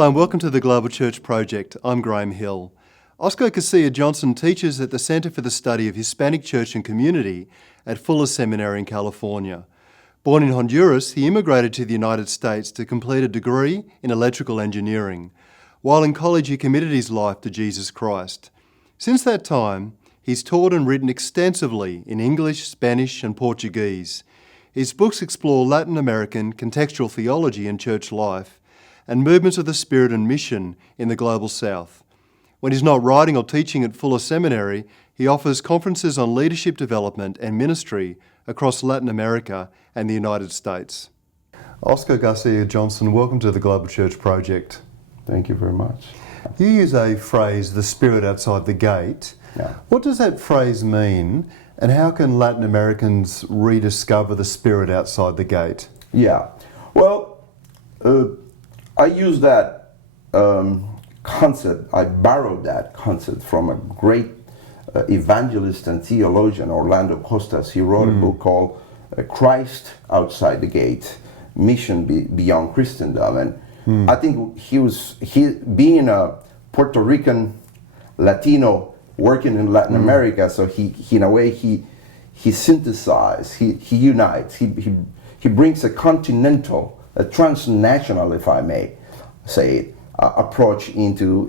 Hello and welcome to the Global Church Project. I'm Graham Hill. Oscar García-Johnson teaches at the Centro for the Study of Hispanic Church and Community at Fuller Seminary in California. Born in Honduras, he immigrated to the United States to complete a degree in electrical engineering. While in college, he committed his life to Jesus Christ. Since that time, he's taught and written extensively in English, Spanish, and Portuguese. His books explore Latin American contextual theology and church life, and movements of the Spirit and mission in the Global South. When he's not writing or teaching at Fuller Seminary, he offers conferences on leadership development and ministry across Latin America and the United States. Oscar García-Johnson, welcome to the Global Church Project. Thank you very much. You use a phrase, the Spirit outside the gate. Yeah. What does that phrase mean, and how can Latin Americans rediscover the Spirit outside the gate? Yeah. Well, I use that concept, I borrowed that concept from a great evangelist and theologian, Orlando Costas. He wrote a book called Christ Outside the Gate, Mission Beyond Christendom. And I think he being a Puerto Rican Latino working in Latin America, so he in a way he synthesizes, he unites, he brings a continental, a transnational, if I may say it, approach into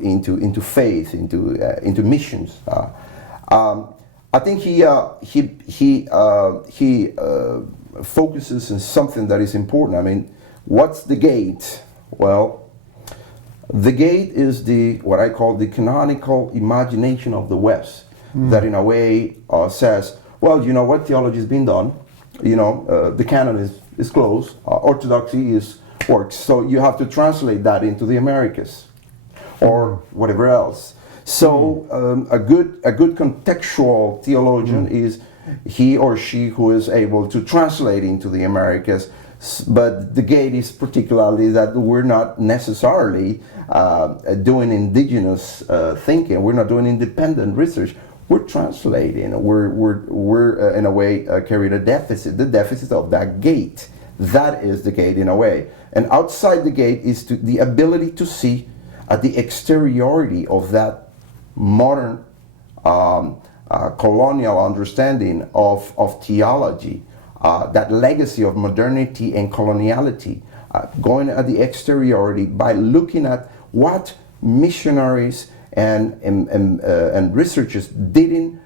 faith, into missions. I think he focuses on something that is important. I mean, what's the gate? Well, the gate is what I call the canonical imagination of the West, that in a way says, well, you know what, theology has been done, the canon is closed, orthodoxy works, so you have to translate that into the Americas or whatever else. So a good contextual theologian is he or she who is able to translate into the Americas. But the gate is particularly that we're not necessarily doing indigenous thinking. We're not doing independent research. We're translating. We're in a way carrying a deficit. The deficit of that gate. That is the gate in a way. And outside the gate is the ability to see the exteriority of that modern colonial understanding of theology, that legacy of modernity and coloniality, going at the exteriority by looking at what missionaries and researchers didn't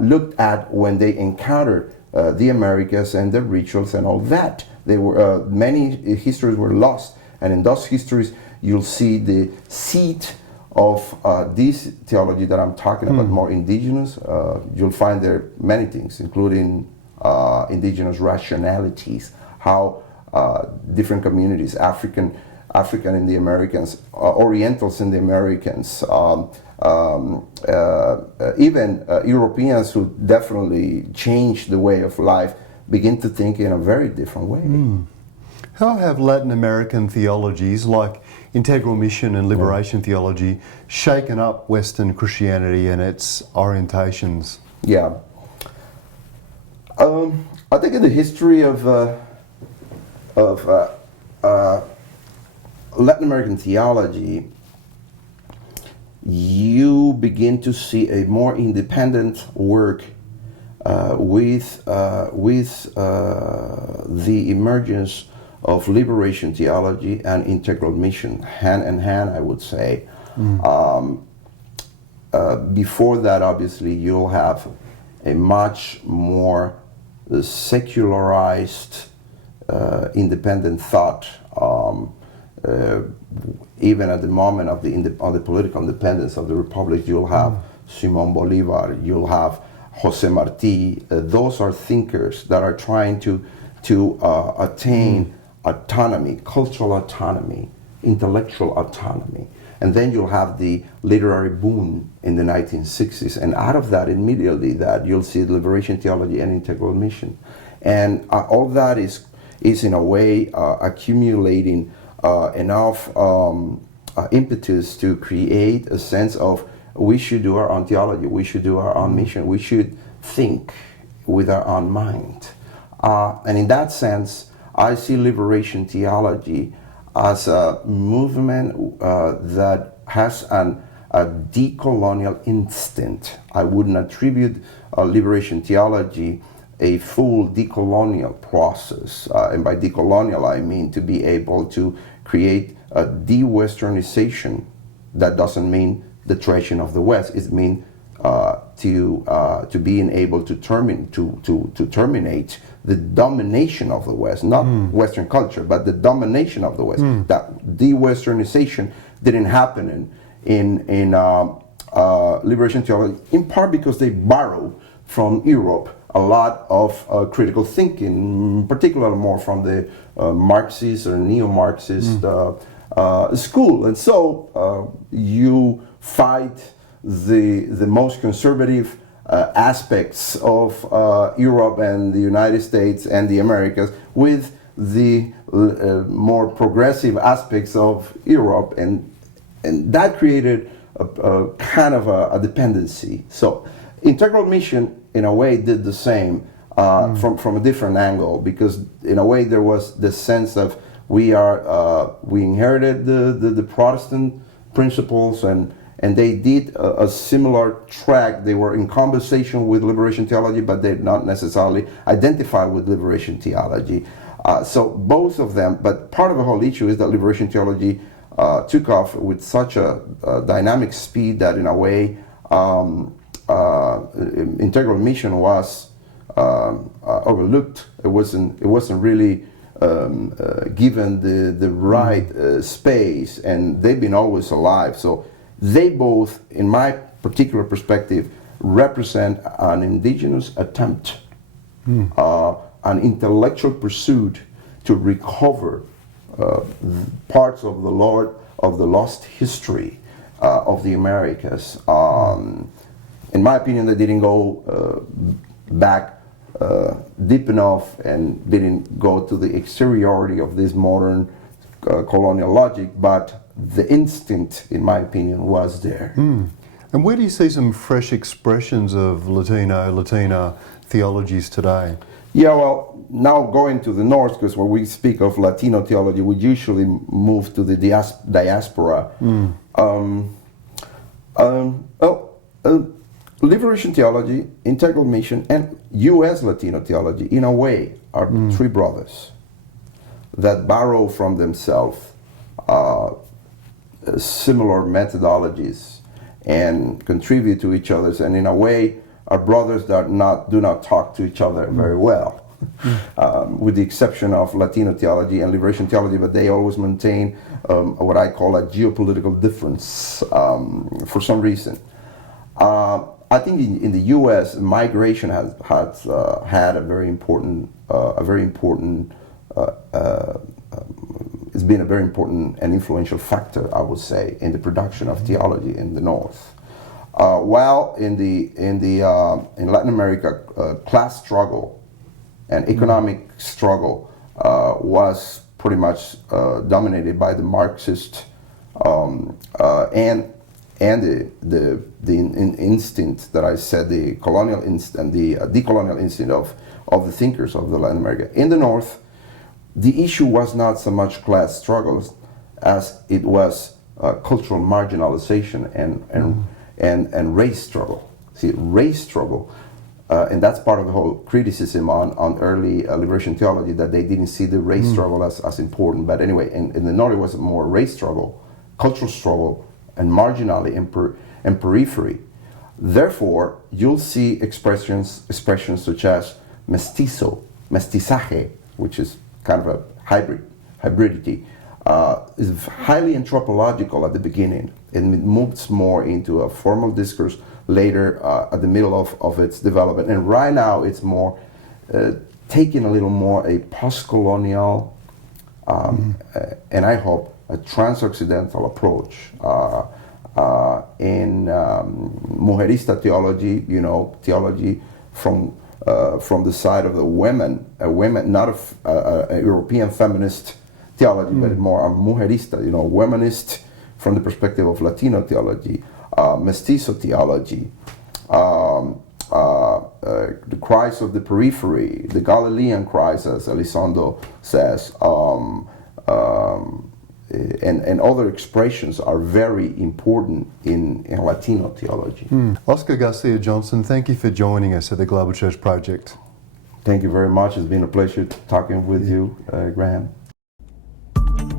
look at when they encountered the Americas and the rituals and all that. They were many histories were lost, and in those histories you'll see the seed of this theology that I'm talking about, more indigenous. You'll find there many things, including indigenous rationalities, how different communities, African in the Americans, Orientals in the Americans, even Europeans who definitely changed the way of life, begin to think in a very different way. How have Latin American theologies like integral mission and liberation theology shaken up Western Christianity and its orientations? Yeah. I think in the history of Latin American theology, you begin to see a more independent work with the emergence of liberation theology and integral mission, hand in hand, I would say. Before that, obviously, you'll have a much more secularized, independent thought. Even at the moment of the political independence of the republic, you'll have Simón Bolívar, you'll have José Martí. Those are thinkers that are trying to attain autonomy, cultural autonomy, intellectual autonomy. And then you'll have the literary boom in the 1960s. And out of that, immediately, that you'll see liberation theology and integral mission. And all that is in a way accumulating enough impetus to create a sense of we should do our own theology, we should do our own mission, we should think with our own mind. And in that sense, I see liberation theology as a movement that has a decolonial instinct. I wouldn't attribute liberation theology a full decolonial process. And by decolonial, I mean to be able to create a de-Westernization. That doesn't mean the trashing of the West. It means to being able to terminate the domination of the West, not Western culture, but the domination of the West. That de-Westernization didn't happen in liberation theology, in part because they borrowed from Europe a lot of critical thinking, particularly more from the Marxist or neo-Marxist school. And so you fight the most conservative aspects of Europe and the United States and the Americas with the more progressive aspects of Europe, and that created a kind of a dependency. So integral mission in a way did the same from a different angle, because in a way there was the sense of we inherited the Protestant principles, and they did a similar track. They were in conversation with liberation theology, but they did not necessarily identify with liberation theology. So both of them, but part of the whole issue is that liberation theology took off with such a dynamic speed that in a way integral mission was overlooked. It wasn't really given the right space, and they've been always alive. So they both, in my particular perspective, represent an indigenous attempt, an intellectual pursuit to recover parts of the lost history of the Americas. In my opinion, they didn't go back deep enough and didn't go to the exteriority of this modern colonial logic, but the instinct, in my opinion, was there. And where do you see some fresh expressions of Latina theologies today? Yeah, well, now going to the north, because when we speak of Latino theology, we usually move to the diaspora. Liberation theology, integral mission, and U.S. Latino theology, in a way, are three brothers that borrow from themselves similar methodologies and contribute to each other's, and in a way are brothers that do not talk to each other very well, with the exception of Latino theology and liberation theology, but they always maintain what I call a geopolitical difference for some reason. I think in the U.S., migration has had a very important, it's been a very important and influential factor, I would say, in the production of theology in the North. While in Latin America, class struggle and economic struggle was pretty much dominated by the Marxist and the instinct that I said, the colonial instinct, the decolonial instinct of the thinkers of the Latin America. In the North, the issue was not so much class struggles as it was cultural marginalization and race struggle. See, race struggle, and that's part of the whole criticism on early liberation theology, that they didn't see the race struggle as important. But anyway, in the North, it was more race struggle, cultural struggle, and marginality and periphery. Therefore, you'll see expressions such as mestizo, mestizaje, which is kind of a hybridity, is highly anthropological at the beginning, and it moves more into a formal discourse later at the middle of its development. And right now, it's more taking a little more a post-colonial and I hope a trans-occidental approach in mujerista theology, theology from the side of the women, not a European feminist theology, but more a mujerista, womanist from the perspective of Latino theology, mestizo theology, the cries of the periphery, the Galilean cries, as Elizondo says, and other expressions are very important in Latino theology. Oscar Garcia-Johnson, thank you for joining us at the Global Church Project. Thank you very much. It's been a pleasure talking with you, Graham.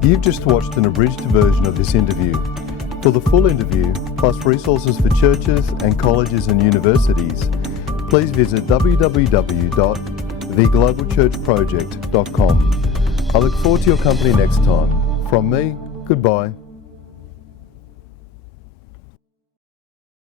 You've just watched an abridged version of this interview. For the full interview, plus resources for churches and colleges and universities, please visit www.theglobalchurchproject.com. I look forward to your company next time. From me, goodbye.